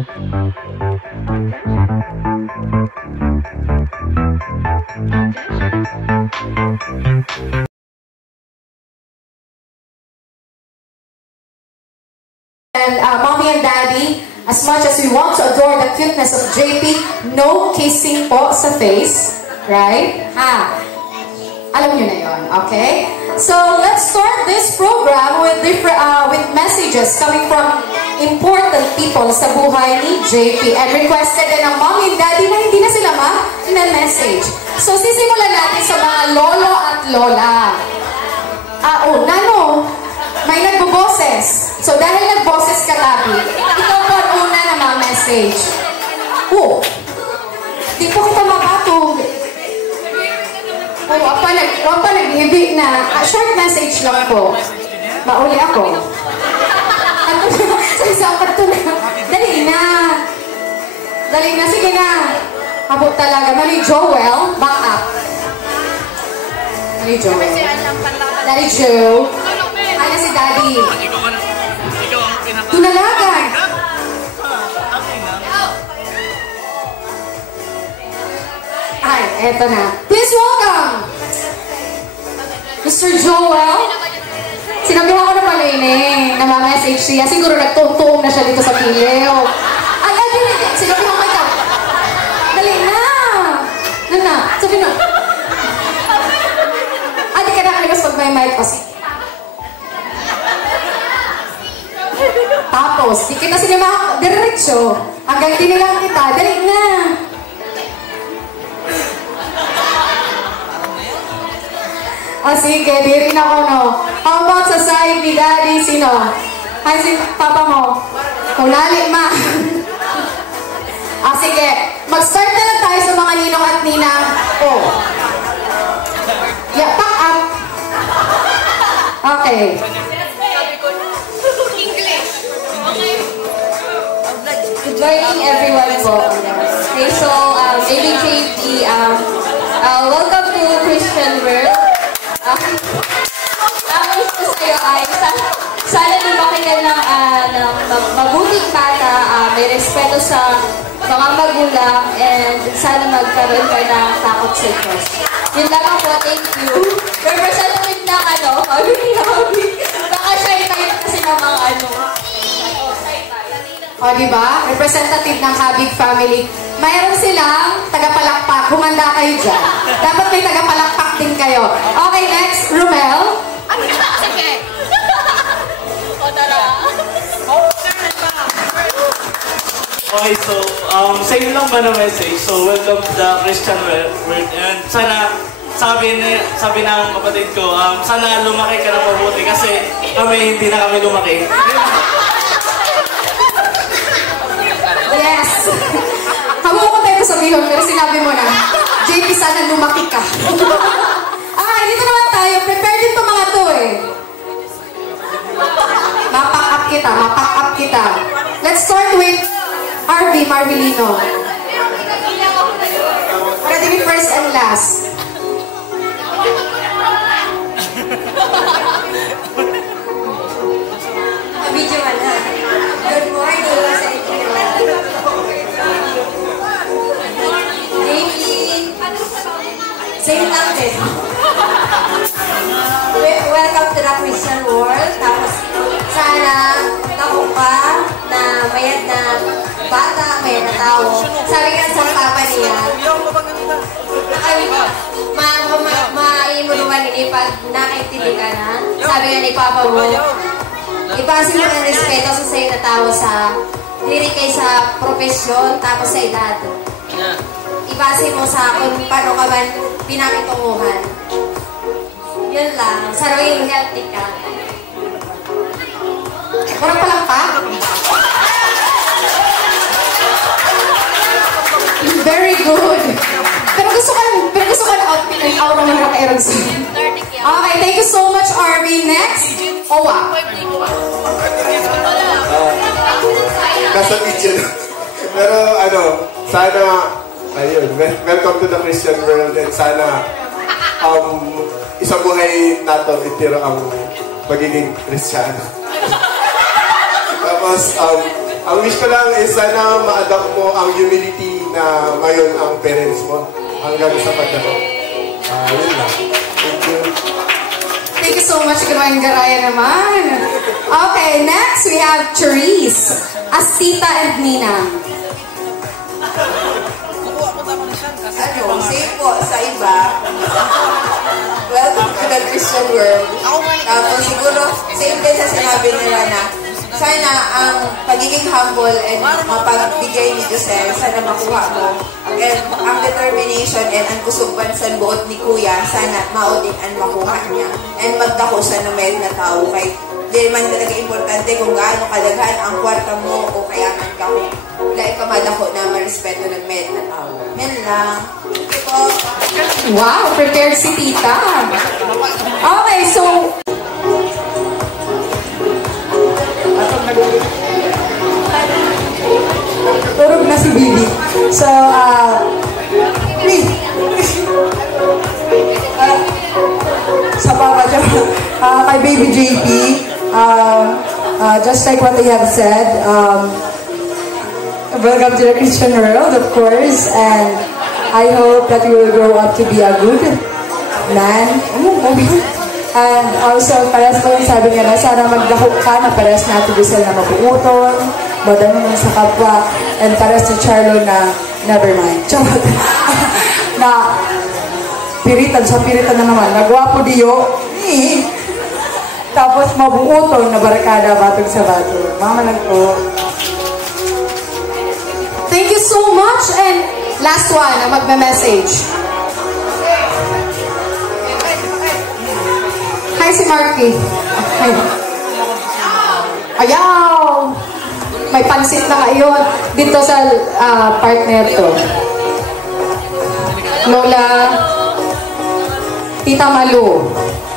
And mommy and daddy, as much as we want to adore the cuteness of JP, no kissing po sa face, right? Alam nyo na yun, okay? So let's start this program with with messages coming from important people sa buhay ni JP, and requested din ng mommy and daddy na hindi na sila ma-message. So sisimulan natin sa mga lolo at lola. Nano, may nagboboses. So dahil nagboses ka, Tabi, ikaw po una na ma-message. Di po kita mapatog. Apa nag-ibig na. Short message lang po. Mauli ako. Dali na. Dali na, sige na. Habot talaga. Mali Joel, back up. Mali Joel. Daddy Joe. Ano si Daddy? Tunalagan. Ay, eto na. Please welcome Mr. Joel. Sinabihan ko na pala na ma-message siya. Siguro nagtuntong na siya dito sa piliw. Ay, sinabihan ko ikaw. Dali na. Nana, sabi na. Di ka nakalimas pag may mic kasi. Tapos, di kita sinima diretso. Hanggang tinilang kita. Dali na. Sige, di rin ako, no. How about sa side ni Daddy? Sino? Ay, si Papa mo. Kunali, ma. Sige. Mag-start na lang tayo sa mga ninong at ninang. Yeah, pack up. Okay. Good morning, everyone po. Okay, so, baby JP, welcome to Christian World. Ang wish ko sa'yo ay sana lumaki ka ng mabuting bata, may respeto sa mga magulang, and sana magkaroon ka ng takot sa Diyos. Yun lang po, thank you. Representative ng baka siya yung kasi ng mga diba? Representative ng Habig family. Mayroon silang tagapalakpak. Humanda kayo dyan. Dapat may tagapalakpak din kayo. Okay, next. Romel. Sige. Okay, so, same lang ba na message? So, welcome to the Christian World. And sana, sabi ng kapatid ko, sana lumaki ka na mabuti kasi kami, hindi na kami lumaki. Yes. Hawa ko tayo sabihin, pero sinabi mo na, JP, sana lumaki ka. Dito naman tayo. Prepare din pa mga to Mapak up kita. Let's start with Marvelino. Ready with first and last. Video wala. Good morning sa inyo. Same lang din. Welcome to the Christian world. Tapos, sana ako pa na mayad na bata, mayad na tao. Sabi nga sa papa niya, maimuluan ni pag nakaintindi ka na. Sabi nga ni papa mo, ipasin mo ng respeto sa sa'yo na tao sa diri kay sa profesyon, tapos sa edad. Ipasin mo sa kung paano ka man pinakitunguhan. Yun lang. Saruin healthy ka. Kurang pa lang pa? Very good. Pero gusto ka na outfit ng aura mo na naka-aeron sa'yo. Okay, thank you so much, Arby. Next, Owa. Nasa video na. Pero sana, welcome to the Christian world, and sana, isang buhay nato itiro ang magiging Kristiyano. Tapos, Ang wish ko lang is sana ma-adopt mo ang humility na ngayon ang parents mo hanggang sa pagdako. Yun lang. Thank you. Thank you so much, Kumain Garaya naman. Okay, next we have Therese, Astita and Nina. Same po sa iba. Welcome to the Christian world. Tapos siguro, same din sa sinabi nila na sana ang pagiging humble and mapagbigay ni Josel, sana makuha mo. And ang determination and ang kusugban sa buot ni Kuya, sana maudin ang makuha niya. And magdako siya ng med na tao. Kay di man talaga importante kung gaano kadaghan ang kwarta mo o kaya man ka kung dahil ka madako na marespeto ng med na tao. Yan lang. Ito. Wow, prepared si Tita. Okay, so turog na si Bibi. So, sa Papa John, kay Baby JP, just like what they have said, welcome to the Christian world, of course, and I hope that you will grow up to be a good man. And also, pares ko yung sabi nga na, sana magdahok ka na pares na ito Giselle na mabuuton, madanong sa kapwa, and pares ni Charlo na never mind. Charot. Na piritan na naman, nagwapo diyo, tapos mabuuton na barakada batog sa batog. Mama lang po. thank you so much. And last one, ang magme-message. Hi si Marky. Hi. Ayaw! May pansit na ngayon dito sa partner to. Lola, Tita Malu.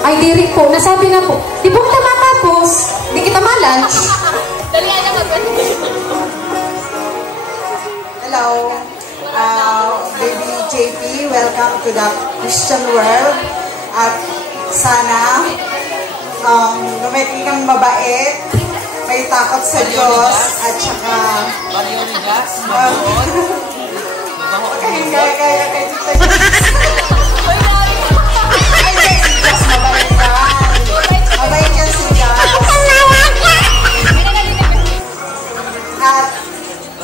Ay, diri po. Nasabi na po. Di po kita matapos. Di kita ma-lunch. Hello, Baby JP, welcome to the Christian world. At sana, lumaki kang mabait, may takot sa Diyos, at saka, kaya kay Tita Diyos. Ay, si Diyos, mabait ka. Mabait yan si Diyos. At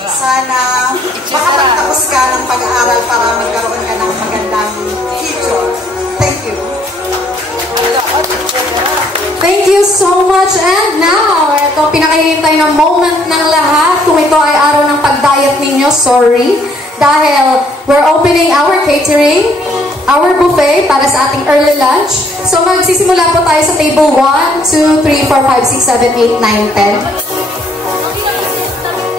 sana, makapagtapos ka ng pag-aaral para magkaroon ka ng magandang future. Thank you. Thank you so much. And now, ito, pinakahihintay ng moment ng lahat. Kung ito ay araw ng pag-diet ninyo, sorry. Dahil we're opening our catering, our buffet para sa ating early lunch. So magsisimula po tayo sa table 1, 2, 3, 4, 5, 6, 7, 8, 9, 10.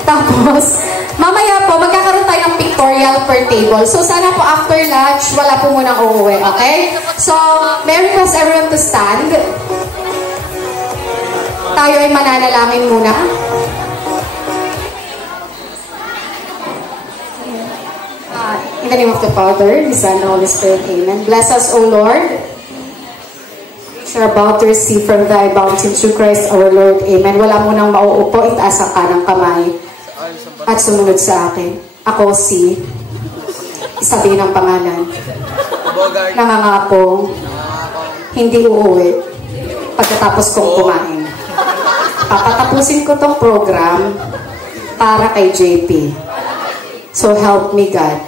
Tapos, mamaya po, magkakaroon tayo ng pictorial per table. So, sana po after lunch, wala po munang uuwi, okay? So, may request everyone to stand. Tayo ay mananalangin muna. In the name of the Father, the Son, and the Holy Spirit, Amen. Bless us, O Lord. We are about to receive from Thy bounty through Christ our Lord, Amen. Wala munang mauupo, itaas ang kanang kamay. At sumunod sa akin. Ako si, sabihin ang pangalan, nangangakong hindi uuwi pagkatapos kong kumain. Papatapusin ko tong program para kay JP. So help me God.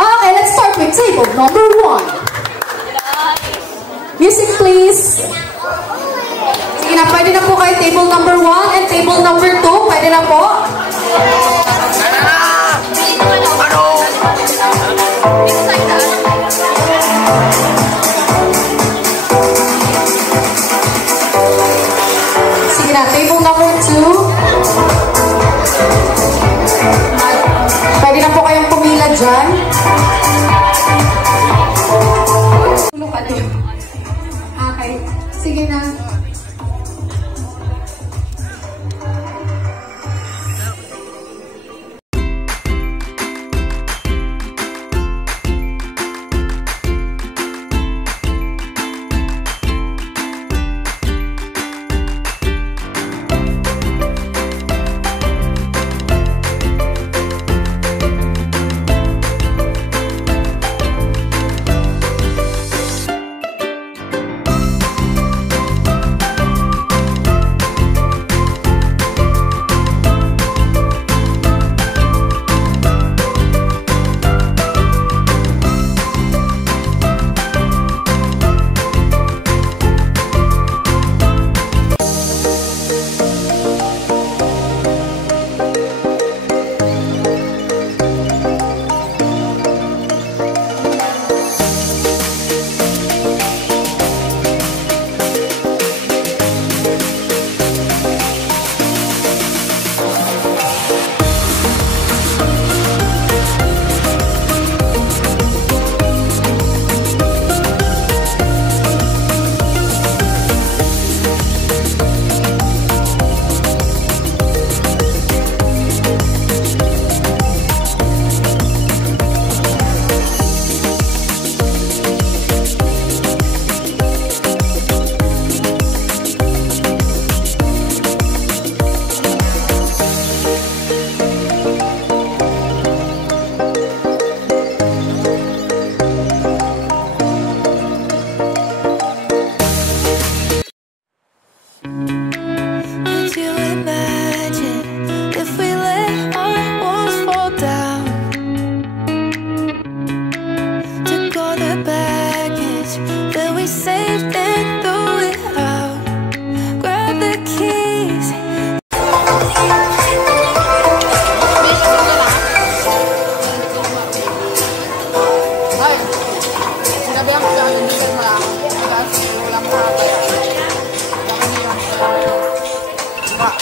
Okay, let's start with table number 1. Music please. Sige na, pwede na po kayo table number 1 and table number 2. Pwede na po. Sige na, table number 2. Pwede na po kayong pumila dyan. Tulong ka din. Okay, sige na.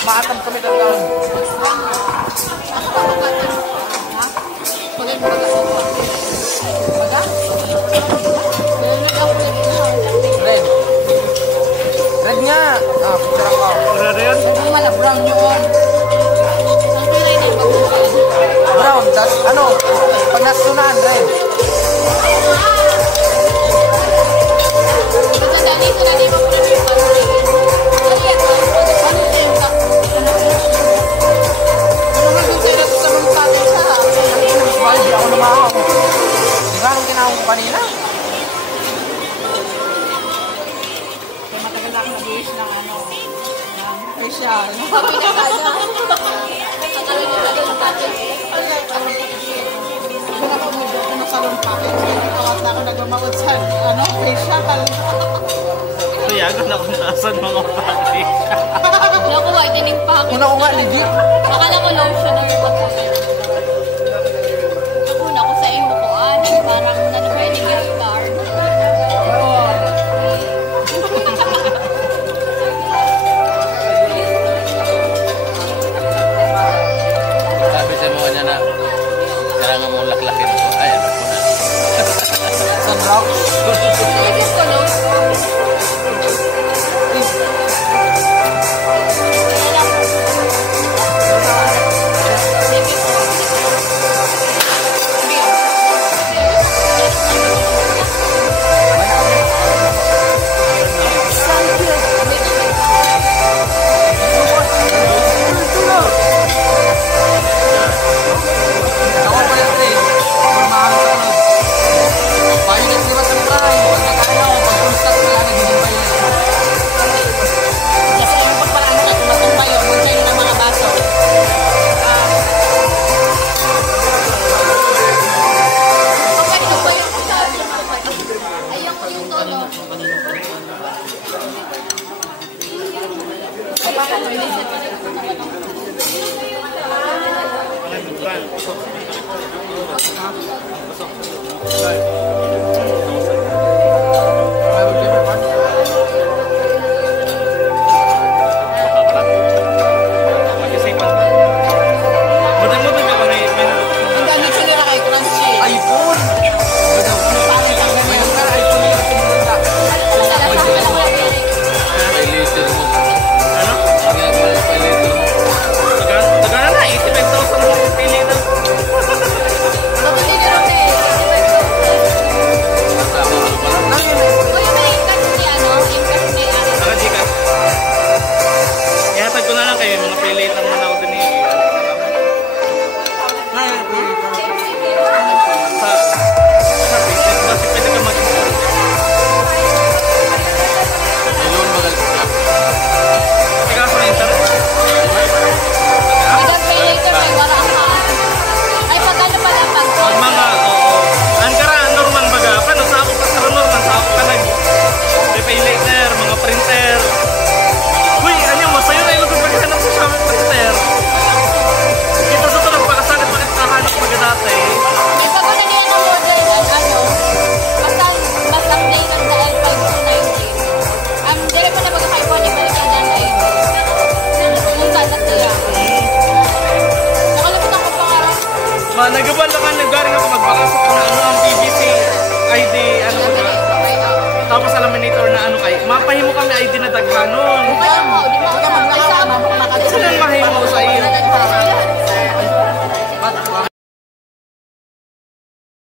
Maatam kami doon. Red. Red nga. Ah, picture ako. Red yan? Ang mala, brown yun. Brown, tas ano, pag nasunan, red. Hindi ako namahaw. Di ba anong ginawang ko kanina? Matagal ako nag-wish ng ano, ng facial. Kung ako mag-doon ng salon package, tawag na ako nagmamakot sa ano, facial. Tuyagan ako nasan mga package. Naku, whitening package. Una ko nga, legit. Akala ko lotion or package. Ako sa imo ko, parang nanibay gift card. Sabi sa mga niya na kailangan mong laklakin ko. Ay, ano ko na. Sunrock. Tingin ko, no? Ako pa yung train. Formahan sa ano. Payunit ni Mas Antray. Pag nakaya ko, pag kumstat ko lang, naginimbay na. Kasi yung pagpalaan ka, tumatong yun, kung sa'yo ng mga baso. Ito ba yung ayaw ko yung tono. Hindi, ano sinira kay Crunchy? iPhone! Mayroon ka na iPhone yung pinunta. Pay later mo. Ano? Ang ginagawa niya, pay later mo. Taga na, 85,000 mo yung pili na. Kasama ano pala? Naka-Gcash. Ihatag ko na lang kayo, mga pay later mo na ako din eh. Sa Facebook, kasi pwede ka mag-install. May loan magalit ka. Teka ako na internet. Pag mga, oo. Ankara, normal baga. Paano sa ako pa sa normal? Sa ako ka nag-pay later, mga printer. Uy, ano mo, sa'yo na ilog paghanap sa Xiaomi printer. Dito sa ito, nagpakasalit pa nagkahanap pagka dati. Nagabal lang ang nagaring ako magpakasok ko na ano ang BBC ID, ano ba? Tapos alaminator na ano kay, mapahimo kami ID na daghanon. Kaya mo, di ba ka maglakaw, mabok na ka. Saan ang